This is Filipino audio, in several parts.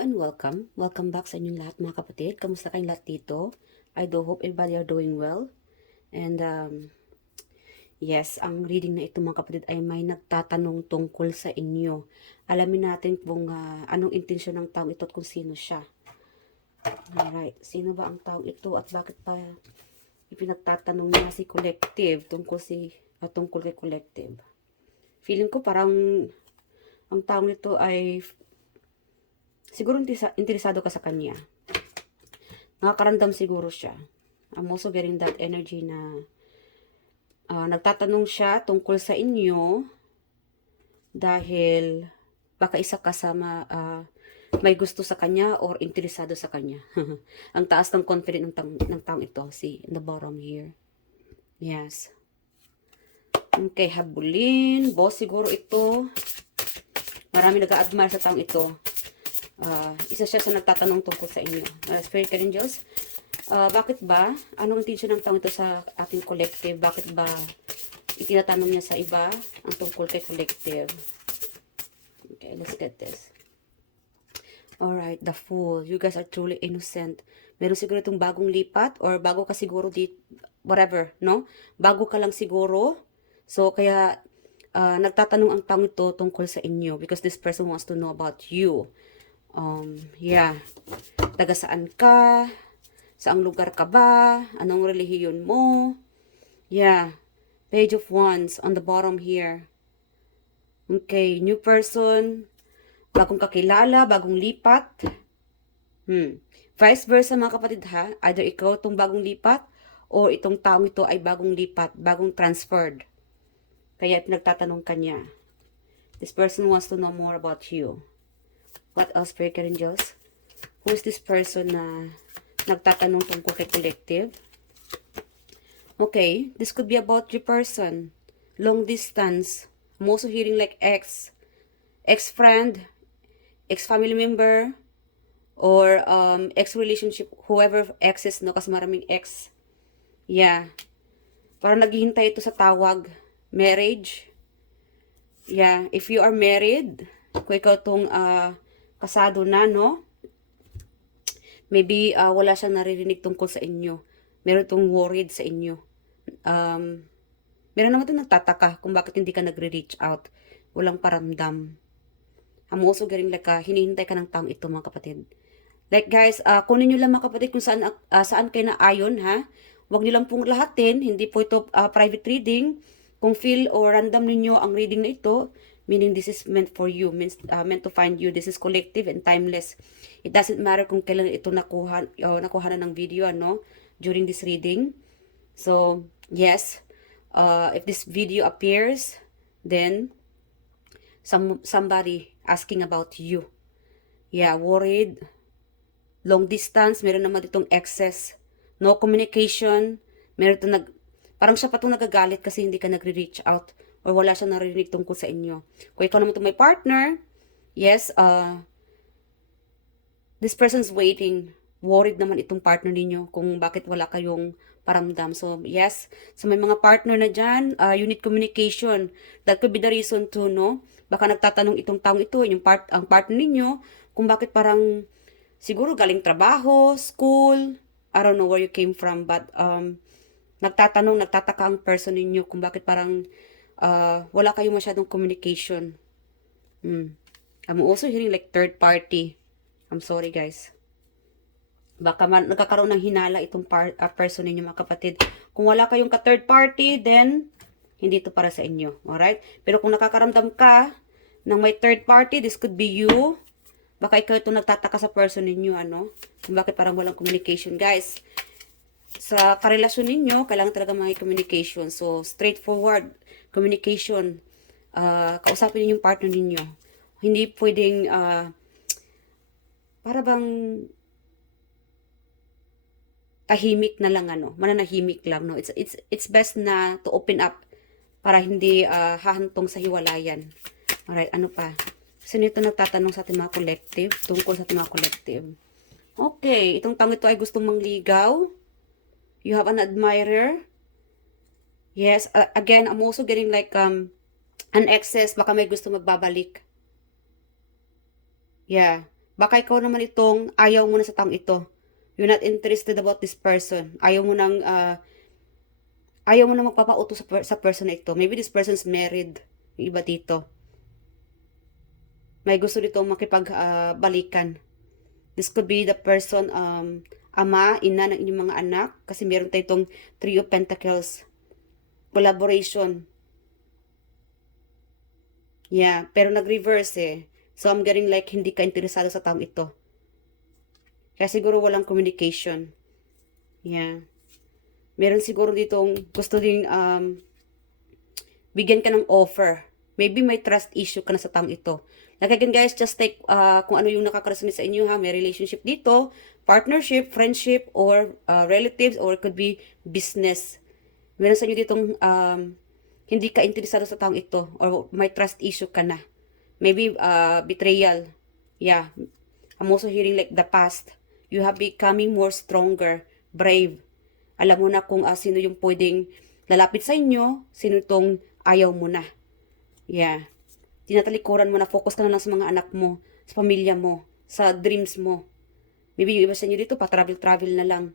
and welcome. Welcome back sa inyong lahat mga kapatid. Kamusta kayong lahat dito? I do hope everybody are doing well. And yes, ang reading na ito mga kapatid ay may nagtatanong tungkol sa inyo. Alamin natin kung anong intensyon ng taong ito at kung sino siya. Alright, sino ba ang taong ito at bakit pa ipinagtatanong niya si Collective tungkol kay Collective. Feeling ko parang ang taong ito ay siguro interesado ka sa kanya. Nakakaramdam siguro siya. I'm also getting that energy na nagtatanong siya tungkol sa inyo dahil baka isa ka sa may gusto sa kanya or interesado sa kanya. Ang taas ng confidence ng taong ito, see, in the bottom here. Yes. Okay, habulin. Boss siguro ito. Marami nag-a-admire sa taong ito. Isa siya sa nagtatanong tungkol sa inyo. Spirit Angels, bakit ba? Anong intensyon ng taong ito sa ating collective? Bakit ba itinatanong niya sa iba ang tungkol kay collective? Okay, let's get this. Alright, the Fool. You guys are truly innocent. Meron siguro itong bagong lipat or bago ka siguro whatever, no? Bago ka lang siguro. So, kaya nagtatanong ang taong ito tungkol sa inyo because this person wants to know about you. Yeah. Taga saan ka? Saang lugar ka ba? Anong relihiyon mo? Yeah. Page of Wands on the bottom here. Okay, new person. Bagong kakilala, bagong lipat. Vice versa mga kapatid ha. Either ikaw itong bagong lipat or itong taong ito ay bagong lipat, bagong transferred. Kaya pinagtatanong kanya. This person wants to know more about you. What else, Spirit Angels? Who is this person na nagtatanong tungkol kay collective? Okay, this could be about your person. Long distance. I'm also hearing like ex-friend, ex-family member, or ex-relationship, whoever exes, no? Kasi maraming ex. Yeah. Parang naghihintay ito sa tawag. Marriage. Yeah. If you are married, kung ikaw itong kasado na, no? Maybe wala siyang naririnig tungkol sa inyo. Meron itong worried sa inyo. Meron naman itong nagtataka kung bakit hindi ka nagre-reach out. Walang paramdam. I'm also getting like hinihintay ka ng taong ito mga kapatid. Like guys, kunin nyo lang mga kapatid kung saan kayo na ayon ha. Huwag nyo lang pong lahatin. Hindi po ito private reading. Kung feel or random ninyo ang reading na ito, meaning this is meant for you, meant to find you. This is collective and timeless. It doesn't matter kung kailan ito nakuha na ng video, ano, during this reading. So, yes, if this video appears, then somebody asking about you. Yeah, worried, long distance, meron naman ditong excess, no communication, meron itong parang siya pa itong nagagalit kasi hindi ka nagre-reach out or wala siyang narinig tungkol sa inyo. Kung ikaw naman itong may partner, yes, this person's waiting. Worried naman itong partner ninyo kung bakit wala kayong paramdam. So, yes, so may mga partner na dyan, you need communication. That could be the reason to, no? Baka nagtatanong itong taong ito, ang partner ninyo, kung bakit parang, siguro galing trabaho, school, I don't know where you came from, but, nagtataka ang person ninyo kung bakit parang, wala kayong masyadong communication. I'm also hearing like third party. I'm sorry guys. Baka nagkakaroon ng hinala itong person ninyo mga kapatid. Kung wala kayong ka-third party, then hindi ito para sa inyo. Alright? Pero kung nakakaramdam ka ng may third party, this could be you. Baka ikaw itong nagtataka sa person ninyo, ano? Kung bakit parang walang communication. Guys, sa karelasyon ninyo, kailangan talaga may communication. So, straightforward communication. Kausapin niyo yung partner ninyo. Hindi pwedeng, para bang tahimik na lang, ano, mananahimik lang, no? It's best na to open up para hindi hahantong sa hiwalayan. Alright, ano pa? Sino ito nagtatanong sa ating mga collective? Tungkol sa ating mga collective. Okay, itong taong ito ay gustong mangligaw. You have an admirer. Yes, again, I'm also getting like an excess. Baka may gusto magbabalik. Yeah. Baka ikaw naman itong ayaw mo na sa taong ito. You're not interested about this person. Ayaw mo na magpapauto sa person na ito. Maybe this person's married. Yung iba dito. May gusto nitong makipagbalikan. This could be the person, ama, ina ng inyong mga anak. Kasi meron tayo itong Three of Pentacles. Collaboration. Yeah, pero nag-reverse eh. So, I'm getting like hindi ka interesado sa taong ito. Kaya siguro walang communication. Yeah. Meron siguro ditong gusto ding bigyan ka ng offer. Maybe may trust issue ka na sa taong ito. Like again guys, just take kung ano yung nakaka-resonate sa inyo ha. May relationship dito, partnership, friendship, or relatives, or it could be business. Meron sa inyo ditong hindi ka interesado sa taong ito, or may trust issue ka na. Maybe betrayal. Yeah. I'm also hearing like the past. You have becoming more stronger, brave. Alam mo na kung sino yung pwedeng lalapit sa inyo, sino itong ayaw mo na. Yeah. Tinatalikuran mo na, focus ka na lang sa mga anak mo, sa pamilya mo, sa dreams mo. Maybe yung iba sa inyo dito, pa-travel-travel na lang.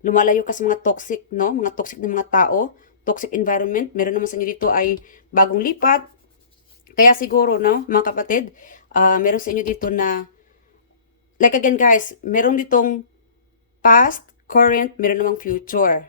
Lumalayo ka sa mga toxic, no? Mga toxic na mga tao, toxic environment. Meron naman sa inyo dito ay bagong lipat. Kaya siguro, no, mga kapatid, meron sa inyo dito na, like again guys, meron ditong past, current, meron namang future.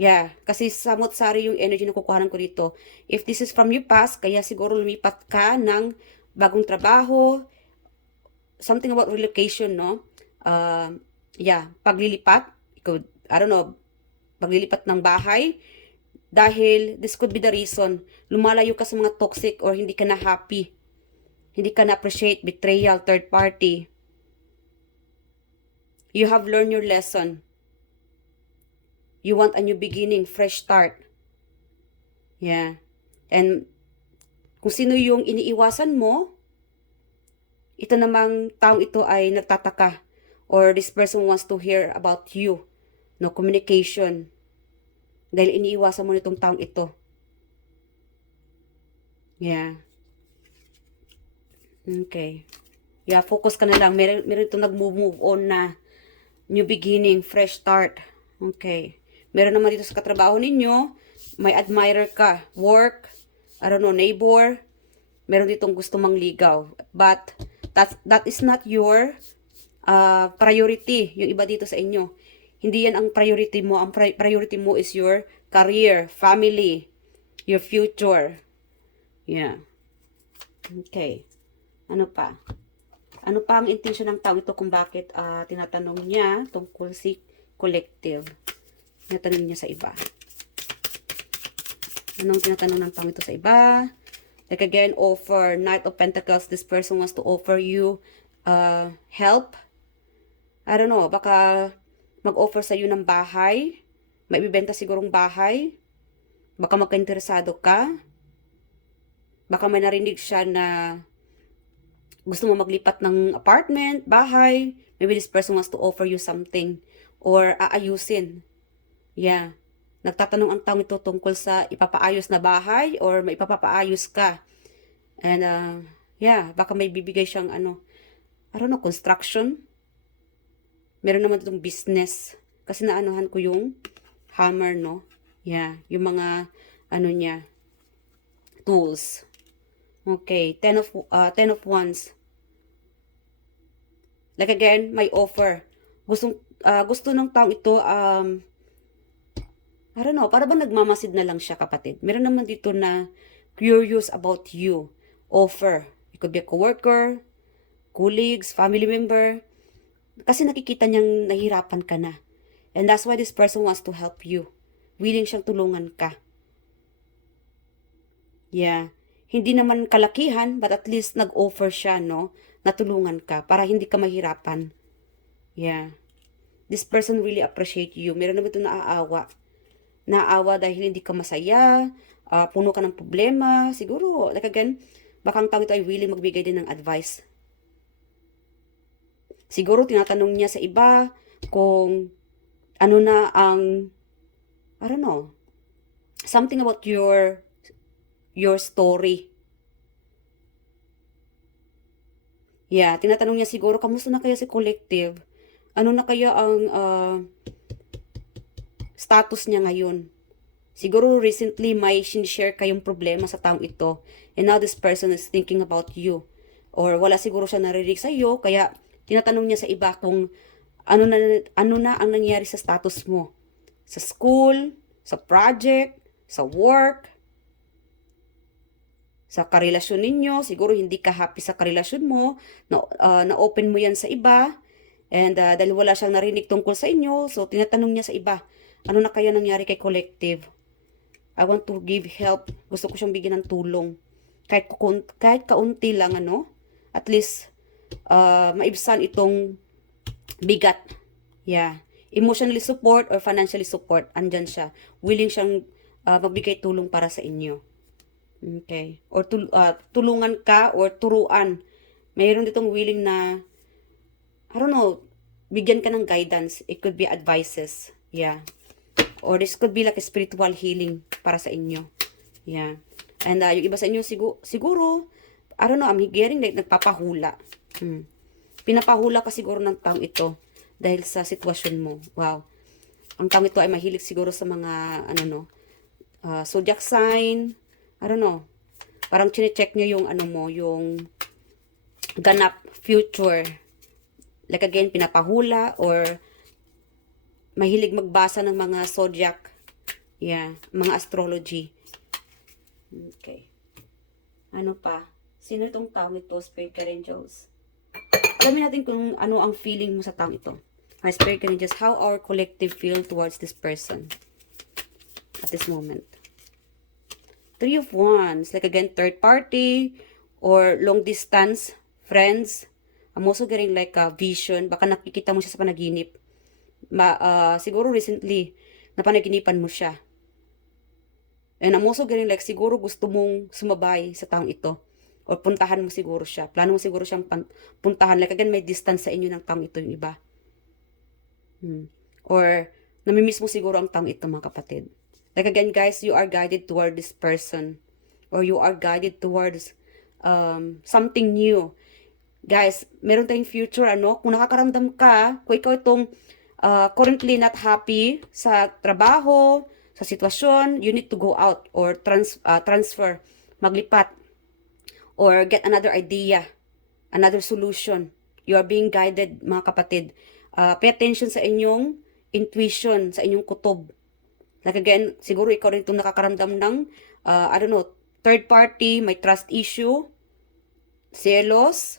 Yeah, kasi samot-sari yung energy na kukuhanan ko dito. If this is from your past, kaya siguro lumipat ka ng bagong trabaho, something about relocation, no? Yeah, paglilipat, I don't know, paglilipat ng bahay, dahil this could be the reason, lumalayo ka sa mga toxic or hindi ka na happy, hindi ka na appreciate, betrayal, third party. You have learned your lesson. You want a new beginning, fresh start. Yeah. And kung sino yung iniiwasan mo, ito namang taong ito ay nagtataka. Or this person wants to hear about you. No communication. Dahil iniiwasan mo nitong taong ito. Yeah. Okay. Yeah, focus ka na lang. Meron itong nag-move on na. New beginning, fresh start. Okay. Meron naman dito sa katrabaho ninyo, may admirer ka, work, I don't know, neighbor, meron ditong gusto mangligaw. But, that is not your priority, yung iba dito sa inyo. Hindi yan ang priority mo. Ang priority mo is your career, family, your future. Yeah. Okay. Ano pa? Ano pa ang intention ng tao ito kung bakit tinatanong niya tungkol si collective? Tinatanong niya sa iba. Anong tinatanong ng tao ito sa iba? Like again, offer, Knight of Pentacles, this person wants to offer you help. I don't know, baka mag-offer sa iyo ng bahay. May ibibenta sigurong bahay. Baka magka-interesado ka. Baka may narinig siya na gusto mo maglipat ng apartment, bahay. Maybe this person wants to offer you something. Or aayusin. Yeah. Nagtatanong ang taong ito tungkol sa ipapaayos na bahay or may ipapaayos ka. And, yeah, baka may bibigay siyang I don't know, construction. Meron naman itong business. Kasi naanuhan ko yung hammer, no? Yeah, yung mga, niya, tools. Okay, 10 of Wands. Like again, may offer. Gusto ng taong ito, I don't know, para ba nagmamasid na lang siya, kapatid? Meron naman dito na curious about you. Offer. It could be a coworker, colleagues, family member. Kasi nakikita niyang nahihirapan ka na. And that's why this person wants to help you. Willing siyang tulungan ka. Yeah. Hindi naman kalakihan, but at least nag-offer siya, no? Natulungan ka para hindi ka mahirapan. Yeah. This person really appreciate you. Meron naman ito naaawa. Naawa dahil hindi ka masaya, puno ka ng problema, siguro, like again, baka ang tao ito ay willing magbigay din ng advice. Siguro tinatanong niya sa iba kung ano na ang, I don't know, something about your story. Yeah, tinatanong niya siguro, kamusta na kaya si collective? Ano na kaya ang status niya ngayon? Siguro recently may share kayong problema sa taong ito. And now this person is thinking about you. Or wala siguro siya naririnig sa iyo, kaya tinatanong niya sa iba kung ano na ang nangyari sa status mo. Sa school, sa project, sa work, sa karelasyon ninyo. Siguro hindi ka happy sa karelasyon mo, na-open mo yan sa iba. And dahil wala siyang narinig tungkol sa inyo, so tinatanong niya sa iba, ano na kaya nangyari kay collective? I want to give help. Gusto ko siyang bigyan ng tulong. Kahit kaunti lang, ano, at least, maibsan itong bigat. Yeah. Emotionally support or financially support, andyan siya. Willing siyang magbigay tulong para sa inyo. Okay. Or tulungan ka or turuan. Mayroon ditong willing na, I don't know, bigyan ka ng guidance. It could be advices. Yeah. Or this could be like a spiritual healing para sa inyo. Yeah. And yung iba sa inyo, siguro, I don't know, I'm hearing like nagpapahula. Pinapahula ka siguro ng taong ito dahil sa sitwasyon mo. Wow. Ang taong ito ay mahilig siguro sa mga, ano no, zodiac sign. I don't know. Parang chine-check nyo yung ano mo, yung ganap future. Like again, pinapahula or mahilig magbasa ng mga zodiac. Yeah, mga astrology. Okay. Ano pa? Sino itong taong ito, Spirit Angels? Alamin natin kung ano ang feeling mo sa taong ito. My Spirit Angels, how our collective feel towards this person at this moment. Three of Wands, like again, third party or long distance friends. I'm also getting like a vision. Baka nakikita mo siya sa panaginip. Siguro recently, napanaginipan mo siya. And I'm also getting like, siguro gusto mong sumabay sa taong ito. Or puntahan mo siguro siya. Plano mo siguro siyang puntahan. Like again, may distance sa inyo ng taong ito yung iba. Or, namimiss mo siguro ang taong ito, mga kapatid. Like again, guys, you are guided toward this person. Or you are guided towards something new. Guys, meron tayong future, ano? Kung nakakaramdam ka, kung ikaw itong currently not happy sa trabaho, sa sitwasyon, you need to go out or transfer, maglipat, or get another idea, another solution. You are being guided, mga kapatid. Pay attention sa inyong intuition, sa inyong kutob. Like again, siguro ikaw rin itong nakakaramdam ng, I don't know, third party, may trust issue, selos.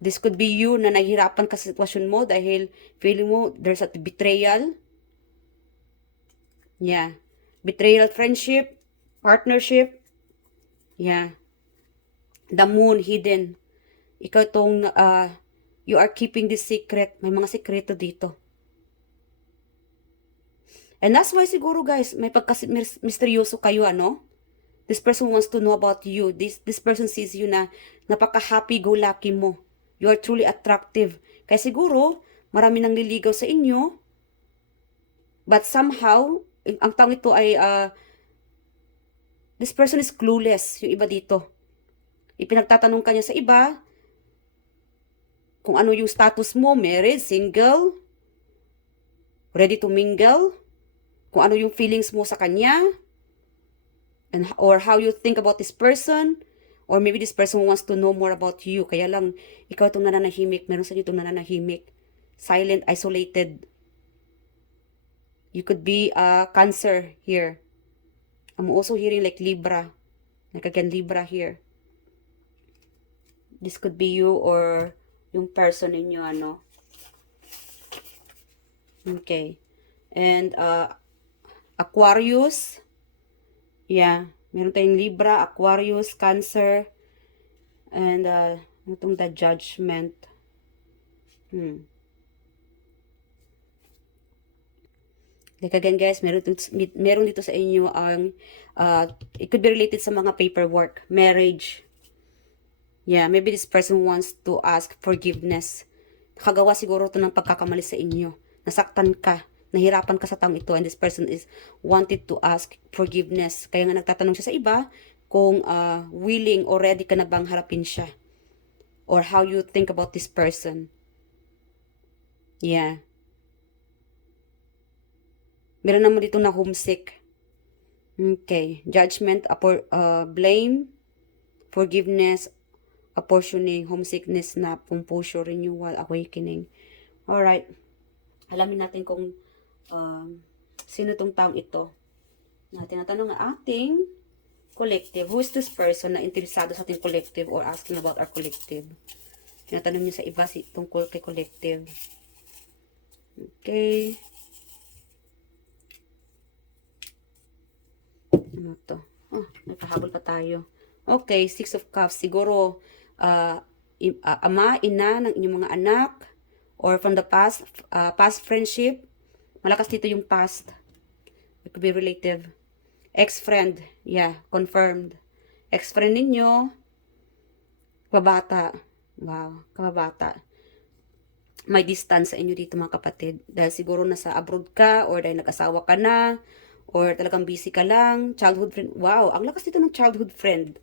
This could be you na nahihirapan ka sa sitwasyon mo dahil feeling mo there's a betrayal. Yeah. Betrayal, friendship, partnership. Yeah. The moon, hidden. Ikaw itong, you are keeping this secret. May mga sekreto dito. And that's why siguro guys, may pagka-misteryoso kayo, ano? This person wants to know about you. This person sees you na napaka-happy-go-lucky mo. You are truly attractive. Kaya siguro, marami nang liligaw sa inyo. But somehow, ang taong ito ay, this person is clueless. Yung iba dito. Ipinagtatanong ka niya sa iba, kung ano yung status mo, married, single, ready to mingle, kung ano yung feelings mo sa kanya, or how you think about this person, or maybe this person wants to know more about you. Kaya lang, ikaw itong nananahimik. Meron sa inyo itong nananahimik. Silent, isolated. You could be Cancer here. I'm also hearing like Libra. Like again, Libra here. This could be you or yung person ninyo, ano. Okay. And Aquarius. Yeah. Meron tayong Libra, Aquarius, Cancer, and ano itong the Judgment. Like again guys, meron dito sa inyo ang, it could be related sa mga paperwork, marriage. Yeah, maybe this person wants to ask forgiveness. Nakagawa siguro ito ng pagkakamali sa inyo. Nasaktan ka. Nahirapan ka sa taong ito, and this person is wanted to ask forgiveness. Kaya nga nagtatanong siya sa iba kung willing or ready ka na bang harapin siya. or how you think about this person. Yeah. Meron naman dito na homesick. Okay. Judgment, blame, forgiveness, apportioning, homesickness na pumpusyo, renewal, awakening. Alright. Alamin natin kung sino tong taong ito. Na tinatanong ang ating collective. Who is this person na interesado sa ating collective or asking about our collective? Tinatanong niyo sa iba tungkol kay collective. Okay. Ano to? Oh, nagpahabol pa tayo. Okay, Six of Cups. Siguro, ama, ina ng inyong mga anak, or from the past friendship. Malakas dito yung past. It could be relative. Ex-friend. Yeah, confirmed. Ex-friend ninyo. Kababata. Wow, kababata. May distance sa inyo dito mga kapatid. Dahil siguro nasa abroad ka, or dahil nag-asawa ka na, or talagang busy ka lang. Childhood friend. Wow, ang lakas dito ng childhood friend.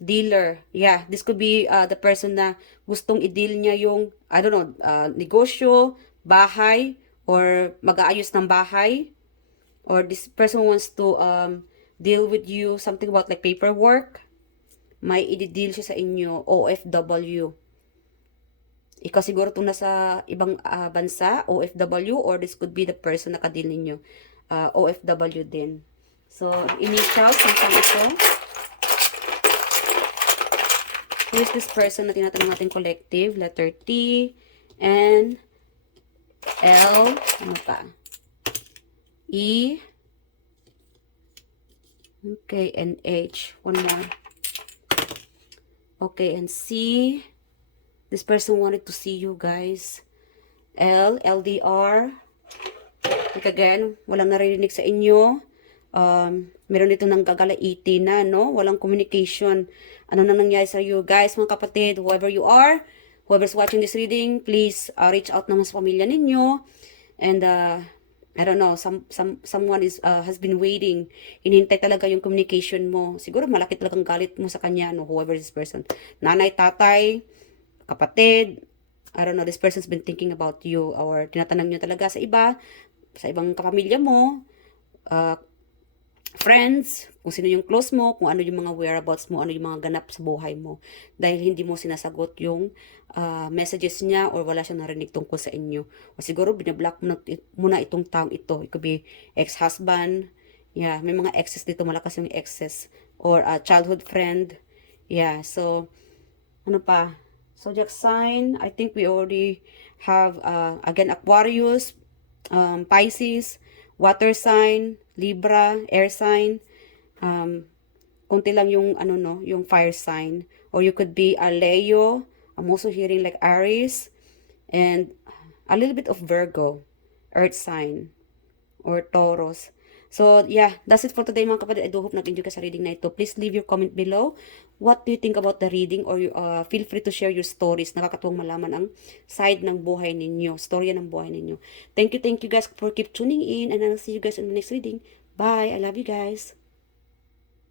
Dealer. Yeah, this could be the person na gustong i-deal niya yung, I don't know, negosyo, bahay, or mag-aayos ng bahay. Or this person wants to deal with you something about like paperwork. May i-deal siya sa inyo, OFW. Ikaw siguro itong nasa ibang bansa, OFW, or this could be the person na ka-deal ninyo, OFW din. So, initials, samsang ito. Who is this person na tinatanong natin collective? Letter T, N, L, ano pa? E, okay, and H. One more. Okay, and C. This person wanted to see you guys. L, LDR. Like again, walang naririnig sa inyo. Meron dito nang gagalaiti na, no? Walang communication. Ano nang nangyari sa you guys, mga kapatid? Whoever you are, whoever's watching this reading, please reach out naman sa pamilya ninyo. And, I don't know, someone has been waiting. Hinihintay talaga yung communication mo. Siguro malaki talagang galit mo sa kanya, no? Whoever this person. Nanay, tatay, kapatid, I don't know, this person's been thinking about you, or tinatanong nyo talaga sa iba, sa ibang kapamilya mo, friends, kung sino yung close mo, kung ano yung mga whereabouts mo, ano yung mga ganap sa buhay mo. Dahil hindi mo sinasagot yung messages niya, or wala siyang narinig tungkol sa inyo. O siguro, binablock mo muna itong taong ito. It could be ex-husband. Yeah, may mga exes dito, malakas yung exes. Or childhood friend. Yeah, so, ano pa? Zodiac sign, I think we already have, again, Aquarius, Pisces, water sign, Libra, air sign, konti lang yung, ano no, yung fire sign. Or you could be a Leo, I'm also hearing like Aries, and a little bit of Virgo, earth sign, or Taurus. So, yeah, that's it for today mga kapatid. I do hope nag-enjoy ka sa reading na ito. Please leave your comment below. What do you think about the reading? Or feel free to share your stories. Nakakatuwang malaman ang side ng buhay ninyo. Storya ng buhay ninyo. Thank you guys for keep tuning in. And I'll see you guys in the next reading. Bye. I love you guys.